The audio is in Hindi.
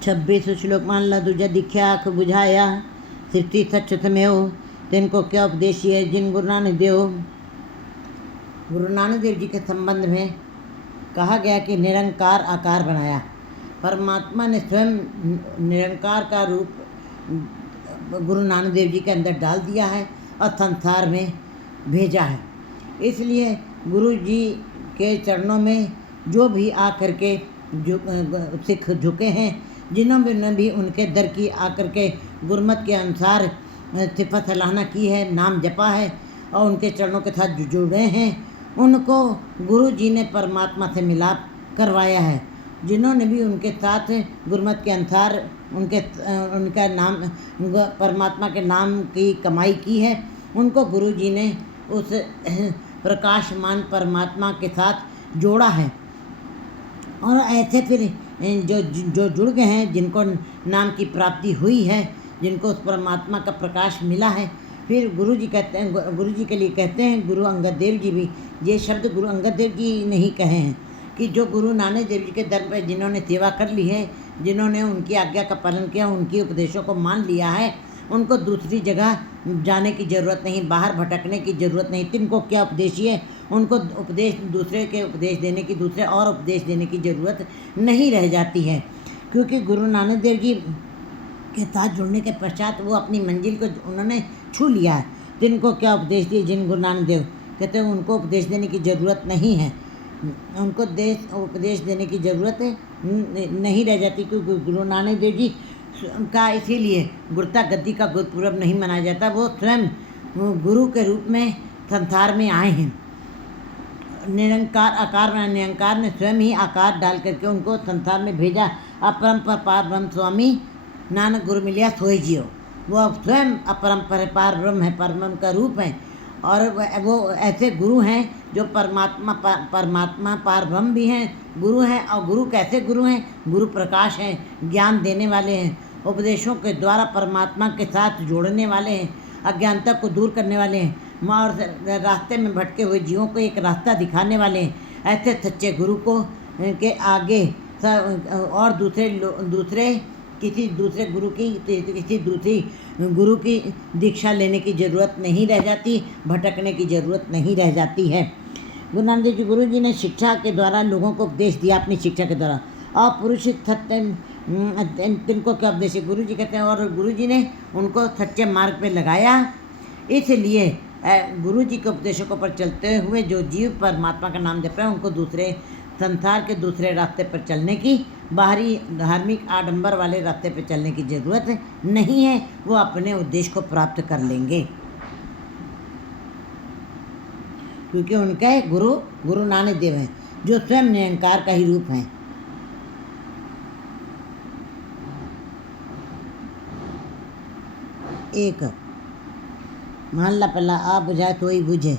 26 श्लोक मान ला दूजा दिख्या आँख बुझाया सृष्टि सच में हो तिनको क्या उपदेशी है जिन गुरु नानक देव जी के संबंध में कहा गया कि निरंकार आकार बनाया। परमात्मा ने स्वयं निरंकार का रूप गुरु नानक देव जी के अंदर डाल दिया है और संसार में भेजा है। इसलिए गुरु जी के चरणों में जो भी आकर के सिख झुके हैं, जिन्होंने भी उनके दर की आकर के गुरमत के अनुसार सिफत सलाहना की है, नाम जपा है और उनके चरणों के साथ जुड़े हैं, उनको गुरु जी ने परमात्मा से मिलाप करवाया है। जिन्होंने भी उनके साथ गुरमत के अनुसार उनका नाम परमात्मा के नाम की कमाई की है, उनको गुरु जी ने उस प्रकाशमान परमात्मा के साथ जोड़ा है। और ऐसे फिर जो जुड़ गए हैं, जिनको नाम की प्राप्ति हुई है, जिनको उस परमात्मा का प्रकाश मिला है, फिर गुरु जी कहते हैं, गुरु जी के लिए कहते हैं, गुरु अंगद देव जी भी, ये शब्द गुरु अंगद देव जी ने ही कहे हैं कि जो गुरु नानक देव जी के दर पर जिन्होंने सेवा कर ली है, जिन्होंने उनकी आज्ञा का पालन किया, उनकी उपदेशों को मान लिया है, उनको दूसरी जगह जाने की ज़रूरत नहीं, बाहर भटकने की ज़रूरत नहीं। तिनको क्या उपदेशी है, उनको उपदेश दूसरे के उपदेश देने की, दूसरे और उपदेश देने की ज़रूरत नहीं रह जाती है, क्योंकि गुरु नानक देव जी के साथ जुड़ने के पश्चात वो अपनी मंजिल को उन्होंने छू लिया है। जिनको क्या उपदेश दिए, जिन गुरु नानक देव कहते हैं उनको उपदेश देने की ज़रूरत नहीं है, उनको उपदेश देने की ज़रूरत नहीं रह जाती, क्योंकि गुरु नानक देव जी का इसीलिए गुरुता गद्दी का गुरुपुरब नहीं मनाया जाता। वो स्वयं गुरु के रूप में संसार में आए हैं। निरंकार आकार में निरंकार ने स्वयं ही आकार डाल करके उनको संसार में भेजा। अपरंपर पार ब्रह्म स्वामी नानक गुरु मिलिया सोई जियो। वो अब स्वयं अपरंपर पार ब्रह्म है, परब्रह्म का रूप है। और वो ऐसे गुरु हैं जो परमात्मा पार ब्रह्म भी हैं, गुरु हैं। और गुरु कैसे गुरु हैं? गुरु प्रकाश हैं, ज्ञान देने वाले हैं, उपदेशों के द्वारा परमात्मा के साथ जोड़ने वाले हैं, अज्ञानता को दूर करने वाले हैं, और रास्ते में भटके हुए जीवों को एक रास्ता दिखाने वाले हैं। ऐसे सच्चे गुरु को के आगे और किसी दूसरे गुरु की दीक्षा लेने की ज़रूरत नहीं रह जाती, भटकने की ज़रूरत नहीं रह जाती है। गुरु नानक देव जी गुरु जी ने शिक्षा के द्वारा लोगों को उपदेश दिया, अपनी शिक्षा के द्वारा। और पुरुष तिनको क्या उपदेश है? गुरु जी कहते हैं, और गुरु जी ने उनको सच्चे मार्ग पे लगाया। इसलिए गुरु जी के उपदेशों पर चलते हुए जो जीव परमात्मा का नाम जप रहे हैं, उनको दूसरे संसार के दूसरे रास्ते पर चलने की, बाहरी धार्मिक आडंबर वाले रास्ते पर चलने की ज़रूरत नहीं है। वो अपने उद्देश्य को प्राप्त कर लेंगे, क्योंकि उनके गुरु नानक देव हैं, जो स्वयं निरंकार का ही रूप हैं। एक मान ला पहला आ बुझाए तो ही बुझे।